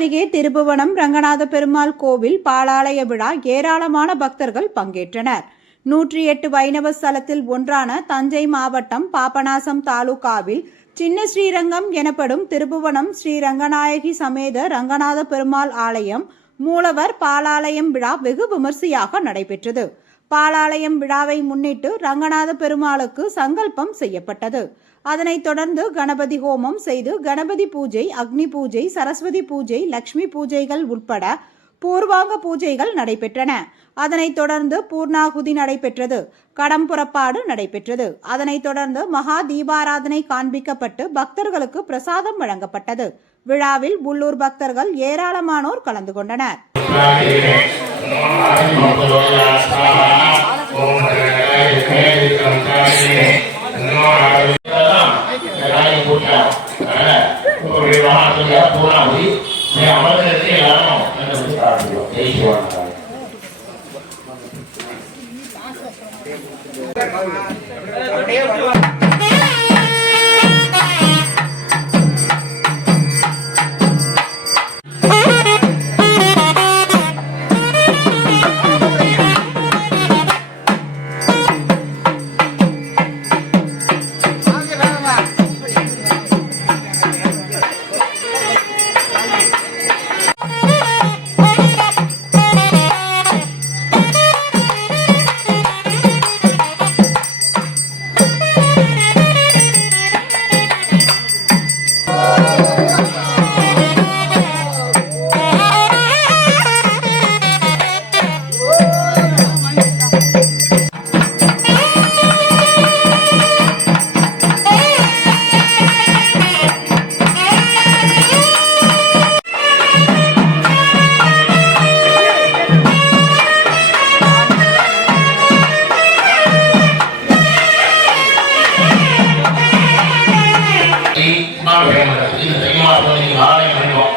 அருகே திருபுவனம் ரங்கநாத பெருமாள் கோவில் பாலாலய விழா ஏராளமான பக்தர்கள் பங்கேற்றனர். 108 வைணவ ஸ்தலத்தில் ஒன்றான தஞ்சை மாவட்டம் பாபநாசம் தாலுகாவில் சின்ன ஸ்ரீரங்கம் எனப்படும் திருபுவனம் ஸ்ரீ ரங்கநாயகி சமேத ரங்கநாத பெருமாள் ஆலயம் மூலவர் பாலாலயம் விழா வெகு விமர்சையாக நடைபெற்றது. பாலாலயம் விழாவை முன்னிட்டு ரங்கநாத பெருமாளுக்கு சங்கல்பம் செய்யப்பட்டது. அதனைத் தொடர்ந்து கணபதி ஹோமம் செய்து கணபதி பூஜை, அக்னி பூஜை, சரஸ்வதி பூஜை, லட்சுமி பூஜைகள் உட்பட பூர்வாங்க பூஜைகள் நடைபெற்றன. அதனைத் தொடர்ந்து பூர்ணாகுதி நடைபெற்றது. கடம் புறப்பாடு நடைபெற்றது. அதனைத் தொடர்ந்து மகா தீபாராதனை காண்பிக்கப்பட்டு பக்தர்களுக்கு பிரசாதம் வழங்கப்பட்டது. விழாவில் உள்ளூர் பக்தர்கள் ஏராளமானோர் கலந்து கொண்டனர். ஆலயம்